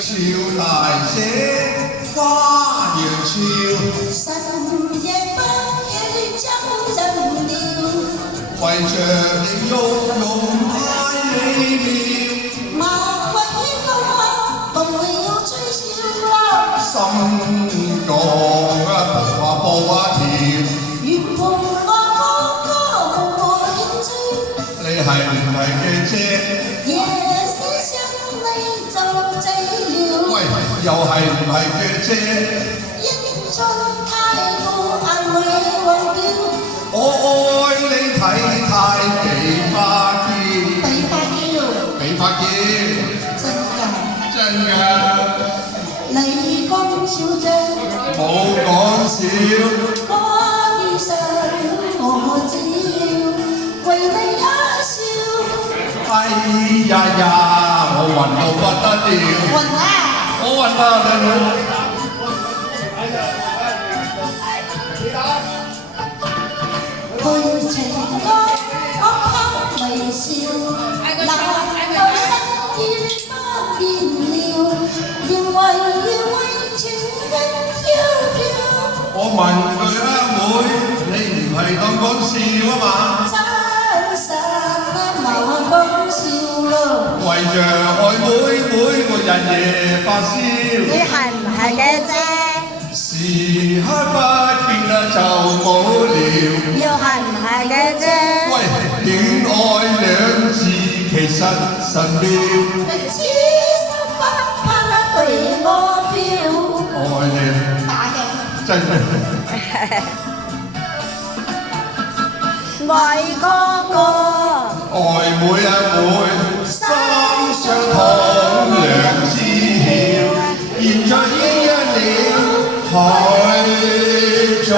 潮大些花樣俏，晨夜不夜將陣調，為着你擁擁太美妙，馬為風馬，夢會有追笑啦，心臟步跳，願陪我歌歌無言追，你係唔係嘅姐？夜思想你就醉了，喂，又係唔係嘅姐？英俊太過眼會忘掉，我愛你體態比花嬌，比花嬌，比花嬌，真㗎。真㗎，你講笑啫，冇講笑。我遇上我只要為你一笑。哎呀呀，我暈到不得了，暈啊！我暈啦，靚女。配情歌，我給微笑，難道心意不變了？認為要為情人飄飄。我問佢啊妹，你唔係當講笑啊嘛？真實冇講笑咯。為着愛妹妹，我日夜發燒。你係唔係嘅啫？時刻不見啦就冇聊。又係唔係嘅啫？喂，戀愛兩字其實神妙。痴心不怕對我標。我愛你，打嘅。真係。愛哥哥，愛妹啊妹，心相通兩知曉，現在已一了海中。